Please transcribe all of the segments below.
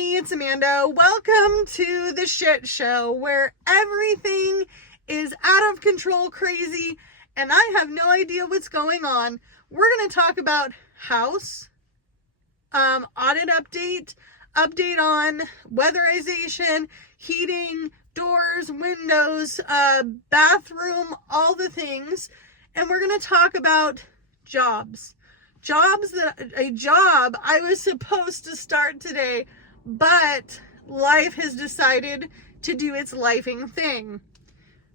everybody, it's Amanda. Welcome to the shit show where everything is out of control crazy and I have no idea what's going on. We're going to talk about house, audit update on weatherization, heating, doors, windows, bathroom, all the things. And we're going to talk about jobs. A job I was supposed to start today, but life has decided to do its lifing thing.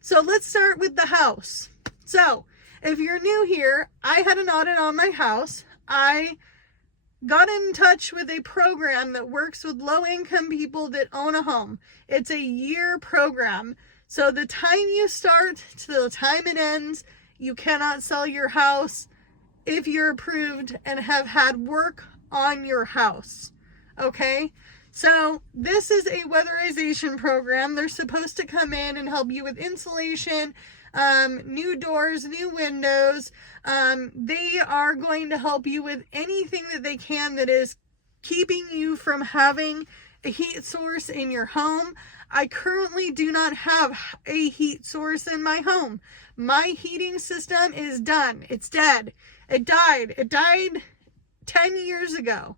So let's start with the house. So if you're new here, I had an audit on my house. I got in touch with a program that works with low-income people that own a home. It's a year program. So the time you start to the time it ends, you cannot sell your house if you're approved and have had work on your house. Okay? So this is a weatherization program. They're supposed to come in and help you with insulation, new doors, new windows. They are going to help you with anything that they can that is keeping you from having a heat source in your home. I currently do not have a heat source in my home. My heating system is done. It's dead. It died. It died 10 years ago.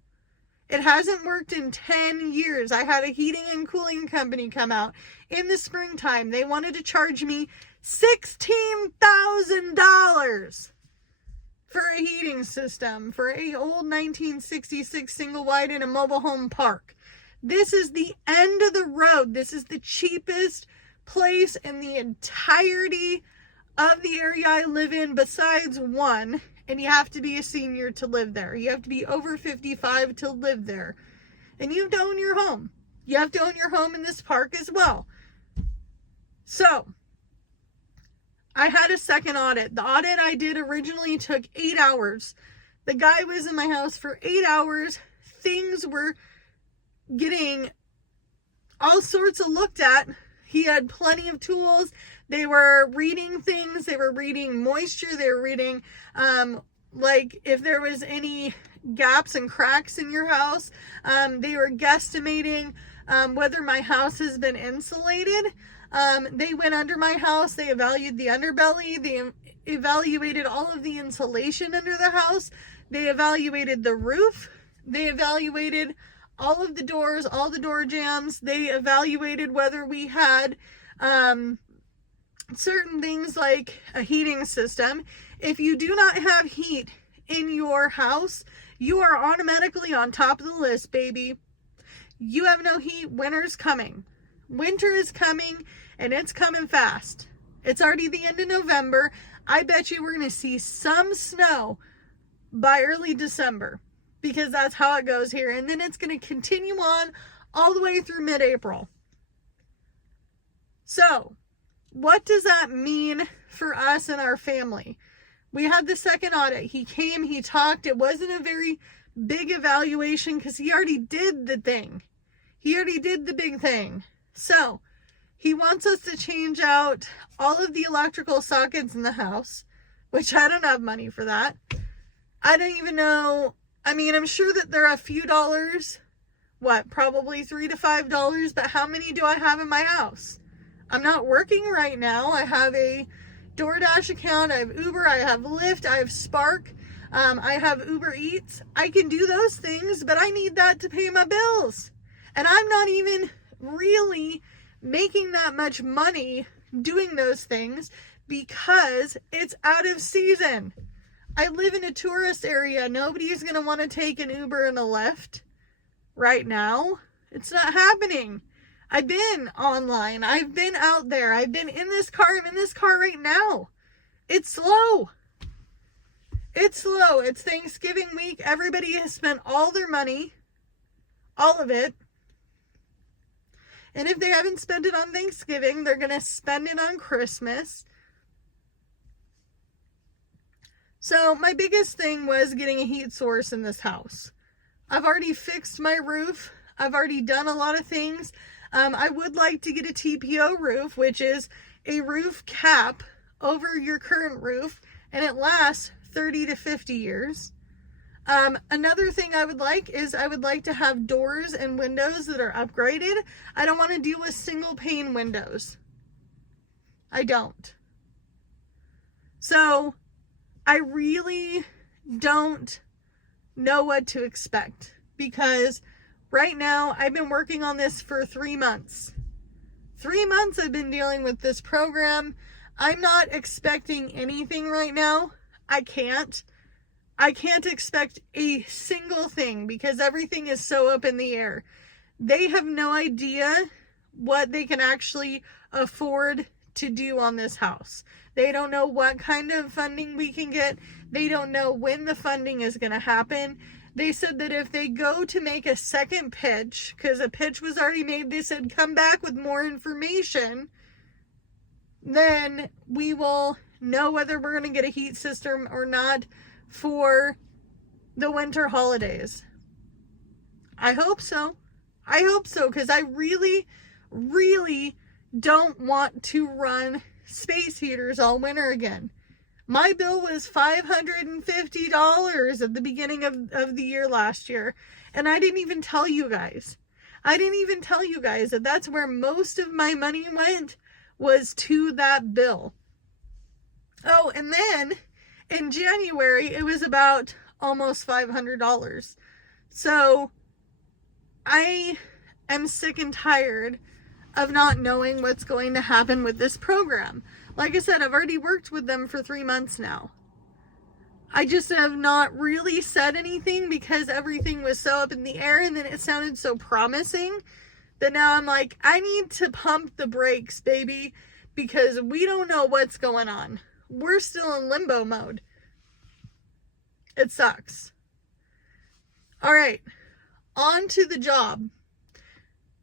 It hasn't worked in 10 years. I had a heating and cooling company come out in the springtime. They wanted to charge me $16,000 for a heating system for a old 1966 single wide in a mobile home park. This is the end of the road. This is the cheapest place in the entirety of the area I live in besides one. And you have to be a senior to live there. You have to be over 55 to live there. And you have to own your home. You have to own your home in this park as well. So, I had a second audit. The audit I did originally took 8 hours. The guy was in my house for 8 hours. Things were getting all sorts of looked at. He had plenty of tools. They were reading things. They were reading moisture. They were reading, like if there was any gaps and cracks in your house. They were guesstimating whether my house has been insulated. They went under my house. They evaluated the underbelly. They evaluated all of the insulation under the house. They evaluated the roof. They evaluated all of the doors, all the door jambs. They evaluated whether we had certain things like a heating system. If you do not have heat in your house, you are automatically on top of the list, baby. You have no heat, winter's coming. Winter is coming, and it's coming fast. It's already the end of November. I bet you we're going to see some snow by early December, because that's how it goes here. And then it's going to continue on all the way through mid-April. So, what does that mean for us and our family? We had the second audit. He came, he talked. It wasn't a very big evaluation because he already did the thing. He already did the big thing. So, he wants us to change out all of the electrical sockets in the house, which I don't have money for that. I don't even know. I mean, I'm sure that there are a few dollars. What, probably $3 to $5, but how many do I have in my house? I'm not working right now. I have a DoorDash account. I have Uber. I have Lyft. I have Spark. I have Uber Eats. I can do those things, but I need that to pay my bills. And I'm not even really making that much money doing those things because it's out of season. I live in a tourist area. Nobody is going to want to take an Uber and a Lyft right now. It's not happening. I've been online. I've been out there. I've been in this car. I'm in this car right now. It's slow. It's slow. It's Thanksgiving week. Everybody has spent all their money. All of it. And if they haven't spent it on Thanksgiving, they're going to spend it on Christmas. So my biggest thing was getting a heat source in this house. I've already fixed my roof. I've already done a lot of things. I would like to get a TPO roof, which is a roof cap over your current roof, and it lasts 30 to 50 years. Another thing I would like is I would like to have doors and windows that are upgraded. I don't want to deal with single pane windows. I don't. So I really don't know what to expect, because right now I've been working on this for 3 months. 3 months I've been dealing with this program. I'm not expecting anything right now. I can't expect a single thing because everything is so up in the air. They have no idea what they can actually afford to do on this house. They don't know what kind of funding we can get. They don't know when the funding is going to happen. They said that if they go to make a second pitch, because a pitch was already made, they said come back with more information, then we will know whether we're going to get a heat system or not for the winter holidays. I hope so. I hope so, because I really, really don't want to run space heaters all winter again. My bill was $550 at the beginning of the year last year, and I didn't even tell you guys. That that's where most of my money went, was to that bill. Oh, and then in January, it was about almost $500. So I am sick and tired of not knowing what's going to happen with this program. Like I said, I've already worked with them for 3 months now. I just have not really said anything because everything was so up in the air, and then it sounded so promising that now I'm like, I need to pump the brakes, baby, because we don't know what's going on. We're still in limbo mode. It sucks. All right, on to the job.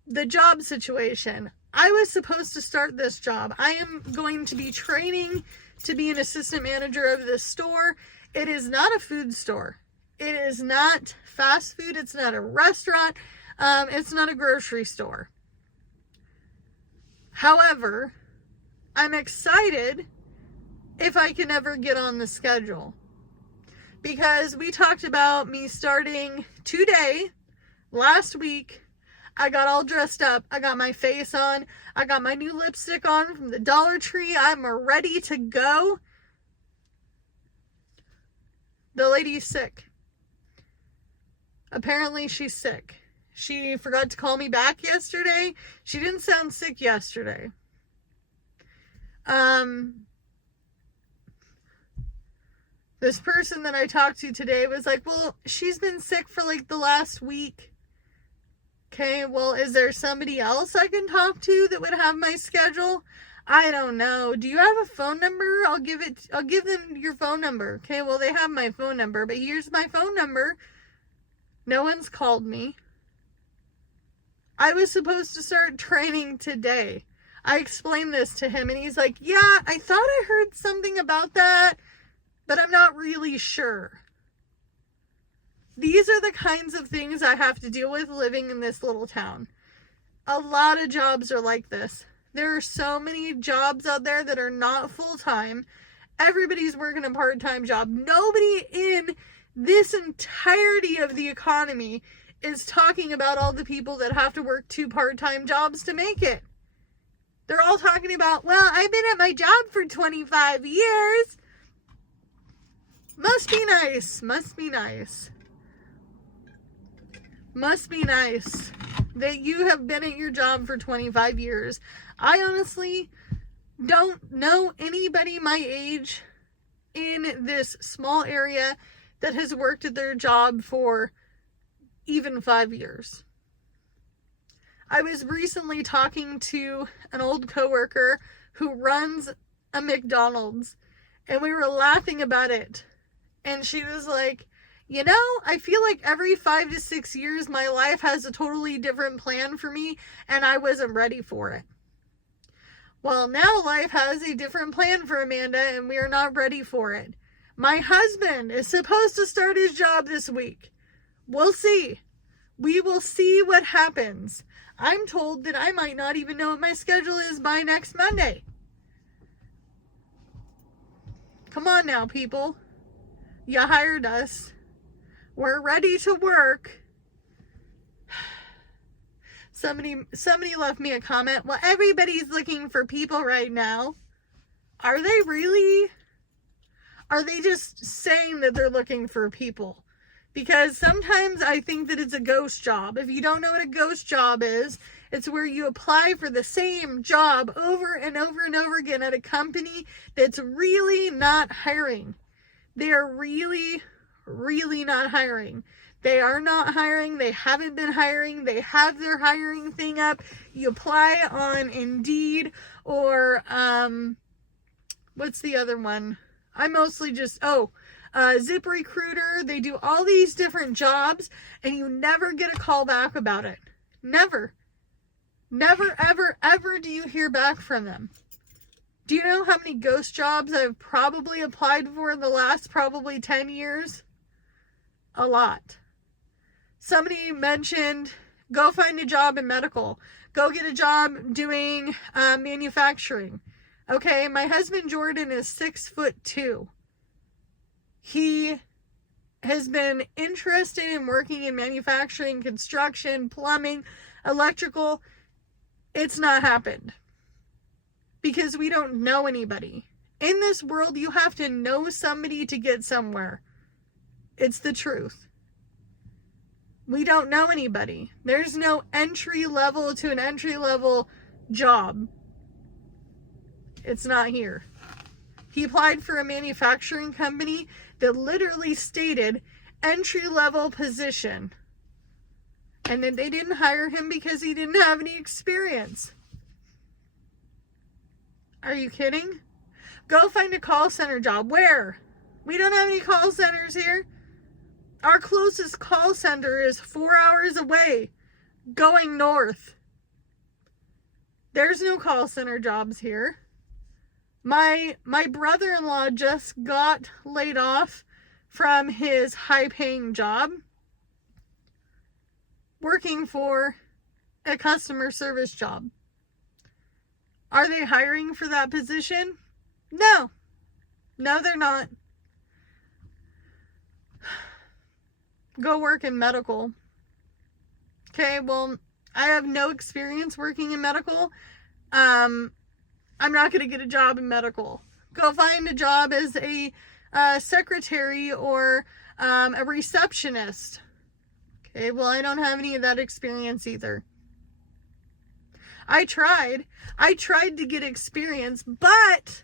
The job situation. I was supposed to start this job. I am going to be training to be an assistant manager of this store. It is not a food store. It is not fast food. It's not a restaurant. It's not a grocery store. However, I'm excited if I can ever get on the schedule, because we talked about me starting today, last week. I got all dressed up. I got my face on. I got my new lipstick on from the Dollar Tree. I'm ready to go. The lady's sick. Apparently she's sick. She forgot to call me back yesterday. She didn't sound sick yesterday. This person that I talked to today was like, well, she's been sick for like the last week. Okay, well, is there somebody else I can talk to that would have my schedule? I don't know. Do you have a phone number? I'll give them your phone number. Okay, well, they have my phone number, but here's my phone number. No one's called me. I was supposed to start training today. I explained this to him, and he's like, yeah, I thought I heard something about that, but I'm not really sure. These are the kinds of things I have to deal with living in this little town. A lot of jobs are like this. There are so many jobs out there that are not full-time. Everybody's working a part-time job. Nobody in this entirety of the economy is talking about all the people that have to work 2 part-time jobs to make it. They're all talking about, well, I've been at my job for 25 years. Must be nice. Must be nice. Must be nice that you have been at your job for 25 years. I honestly don't know anybody my age in this small area that has worked at their job for even 5 years. I was recently talking to an old coworker who runs a McDonald's, and we were laughing about it. And she was like, you know, I feel like every 5 to 6 years, my life has a totally different plan for me, and I wasn't ready for it. Well, now life has a different plan for Amanda, and we are not ready for it. My husband is supposed to start his job this week. We'll see. We will see what happens. I'm told that I might not even know what my schedule is by next Monday. Come on now, people. You hired us. We're ready to work. Somebody left me a comment. Well, everybody's looking for people right now. Are they really? Are they just saying that they're looking for people? Because sometimes I think that it's a ghost job. If you don't know what a ghost job is, it's where you apply for the same job over and over and over again at a company that's really not hiring. They are really, really not hiring. They are not hiring. They haven't been hiring. They have their hiring thing up. You apply on Indeed or, what's the other one? I mostly just, ZipRecruiter. They do all these different jobs and you never get a call back about it. Never. Never, ever, ever do you hear back from them. Do you know how many ghost jobs I've probably applied for in the last probably 10 years? A lot. Somebody mentioned, go find a job in medical. Go get a job doing manufacturing. Okay, my husband Jordan is 6'2". He has been interested in working in manufacturing, construction, plumbing, electrical. It's not happened. Because we don't know anybody. In this world, you have to know somebody to get somewhere. It's the truth. We don't know anybody. There's no entry level to an entry level job. It's not here. He applied for a manufacturing company that literally stated entry level position. And then they didn't hire him because he didn't have any experience. Are you kidding? Go find a call center job. Where? We don't have any call centers here. Our closest call center is 4 hours away, going north. There's no call center jobs here. My brother-in-law just got laid off from his high-paying job working for a customer service job. Are they hiring for that position? No. No, they're not. Go work in medical. Okay, well, I have no experience working in medical. I'm not going to get a job in medical. Go find a job as a secretary or a receptionist. Okay, well, I don't have any of that experience either. I tried to get experience, but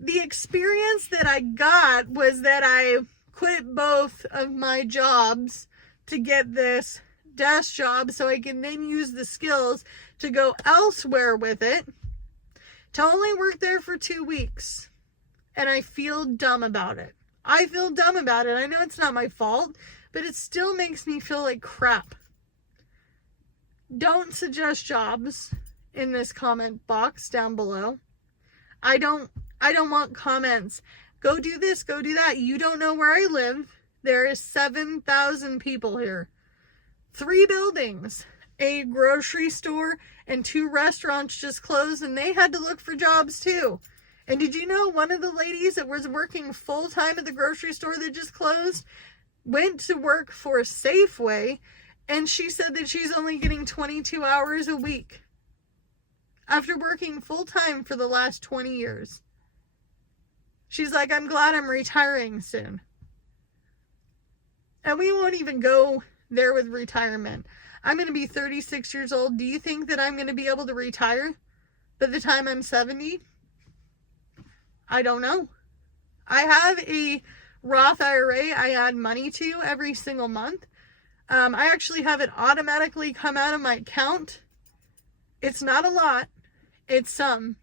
the experience that I got was that I quit both of my jobs to get this desk job so I can then use the skills to go elsewhere with it, to only work there for 2 weeks. And I feel dumb about it. I feel dumb about it. I know it's not my fault, but it still makes me feel like crap. Don't suggest jobs in this comment box down below. I don't want comments. Go do this, go do that. You don't know where I live. There is 7,000 people here. 3 buildings, a grocery store, and 2 restaurants just closed, and they had to look for jobs too. And did you know one of the ladies that was working full-time at the grocery store that just closed went to work for Safeway, and she said that she's only getting 22 hours a week after working full-time for the last 20 years. She's like, I'm glad I'm retiring soon. And we won't even go there with retirement. I'm going to be 36 years old. Do you think that I'm going to be able to retire by the time I'm 70? I don't know. I have a Roth IRA I add money to every single month. I actually have it automatically come out of my account. It's not a lot. It's some.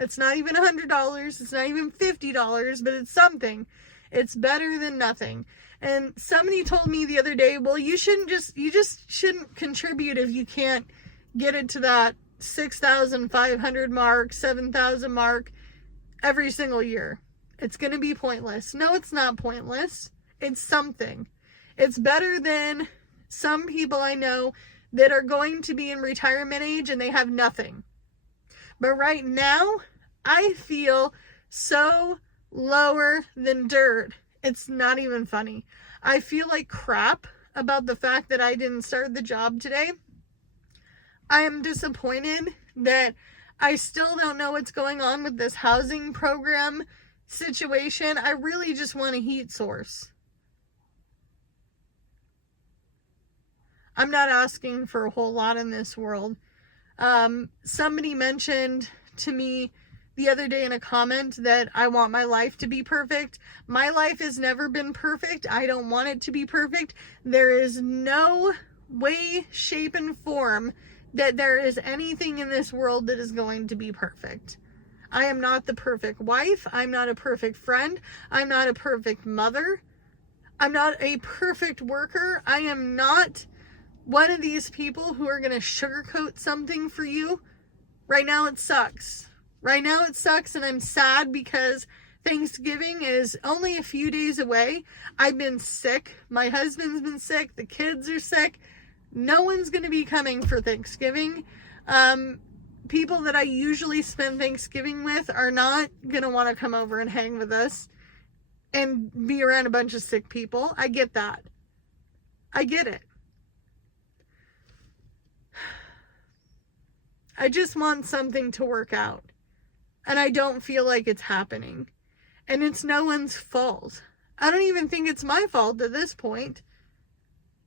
It's not even $100. It's not even $50, but it's something. It's better than nothing. And somebody told me the other day, well, you just shouldn't contribute if you can't get it to that 6,500 mark, 7,000 mark every single year. It's going to be pointless. No, it's not pointless. It's something. It's better than some people I know that are going to be in retirement age and they have nothing. But right now, I feel so lower than dirt. It's not even funny. I feel like crap about the fact that I didn't start the job today. I am disappointed that I still don't know what's going on with this housing program situation. I really just want a heat source. I'm not asking for a whole lot in this world. Somebody mentioned to me the other day in a comment that I want my life to be perfect. My life has never been perfect. I don't want it to be perfect. There is no way, shape, and form that there is anything in this world that is going to be perfect. I am not the perfect wife. I'm not a perfect friend. I'm not a perfect mother. I'm not a perfect worker. I am not one of these people who are going to sugarcoat something for you. Right now it sucks. Right now it sucks, and I'm sad because Thanksgiving is only a few days away. I've been sick. My husband's been sick. The kids are sick. No one's going to be coming for Thanksgiving. People that I usually spend Thanksgiving with are not going to want to come over and hang with us and be around a bunch of sick people. I get that. I get it. I just want something to work out. And I don't feel like it's happening. And it's no one's fault. I don't even think it's my fault at this point.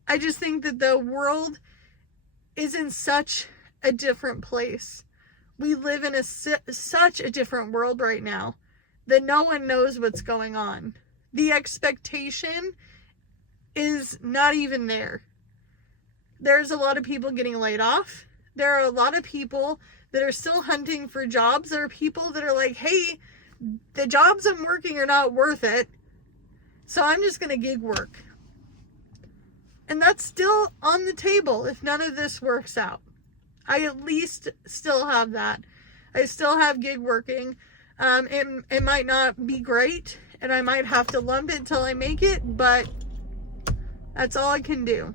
I just think that the world is in such a different place. We live in such a different world right now that no one knows what's going on. The expectation is not even there. There's a lot of people getting laid off. There are a lot of people that are still hunting for jobs. There are people that are like, hey, the jobs I'm working are not worth it, so I'm just going to gig work. And that's still on the table if none of this works out. I at least still have that. I still have gig working. It might not be great, and I might have to lump it till I make it, but that's all I can do.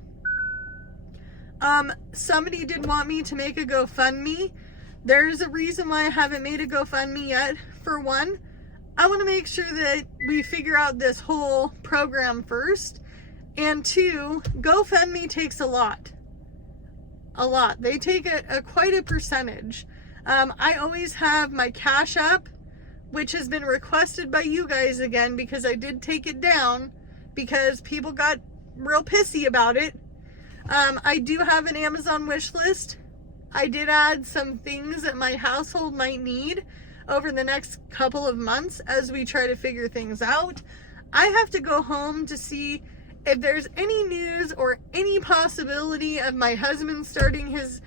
Somebody did want me to make a GoFundMe. There's a reason why I haven't made a GoFundMe yet. For one, I want to make sure that we figure out this whole program first. And two, GoFundMe takes a lot. A lot. They take quite a percentage. I always have my Cash App, which has been requested by you guys again because I did take it down because people got real pissy about it. I do have an Amazon wish list. I did add some things that my household might need over the next couple of months as we try to figure things out. I have to go home to see if there's any news or any possibility of my husband starting his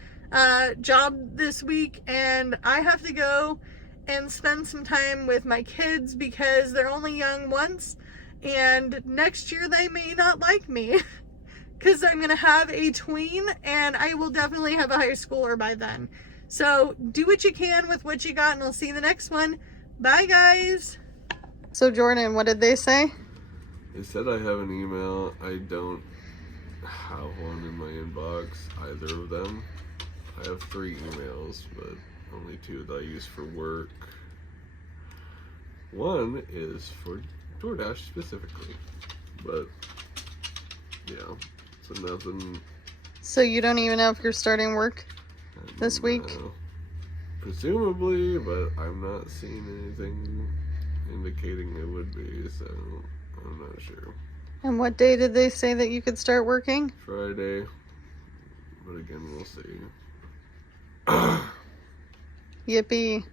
job this week, and I have to go and spend some time with my kids because they're only young once, and next year they may not like me. Because I'm going to have a tween, and I will definitely have a high schooler by then. So do what you can with what you got, and I'll see you in the next one. Bye, guys. So, Jordan, what did they say? They said I have an email. I don't have one in my inbox, either of them. I have 3 emails, but only 2 that I use for work. One is for DoorDash specifically, but yeah. So nothing. So you don't even know if you're starting work this week? Presumably, but I'm not seeing anything indicating it would be, so I'm not sure. And what day did they say that you could start working? Friday, but again, we'll see. Yippee.